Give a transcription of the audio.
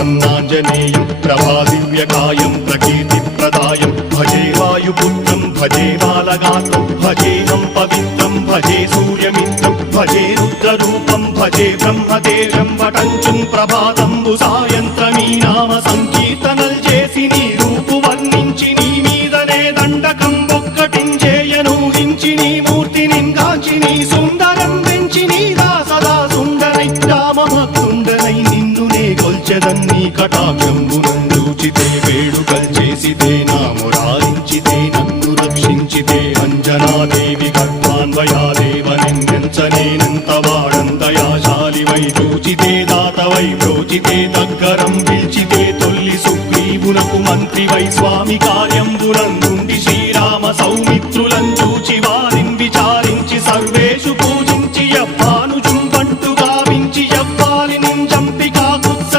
प्रसन्नाञ्जनेयं प्रभादिव्यकायं प्रकीर्तिप्रदायं भजे वायुपुत्रं भजे बालगात्रं भजेऽहं पवित्रं भजे सूर्यमित्रं भजे रुद्ररूपं भजे ब्रह्मदेवं वटञ्चुं प्रभाతంబు సాయంత్రమీ నామ సంకీర్తనల్ చేసి నీ రూపు వర్ణించి నీ మీదనే దండకం ఒక్కటించేయను హించి నీ మూర్తిని గాంచి నీ సుందరం వెంచి నీ దాసదా సుందరై రామభక్తుండనై నిన్నునే కొల్చెదన్ని కటాక్షంబునందూచితే వేడుకల్ చేసితే నా మురారించితే నన్ను రక్షించితే అంజనాదేవి కర్మాన్వయాదేవనెంచనేనంత వాడంతయాశాలివై చూచితే దాతవై ప్రోచితే దగ్గరం పిలిచితే తొల్లి సుగ్రీవునకు మంత్రివై స్వామి కార్యంబునందుండి శ్రీరామ సౌమ్య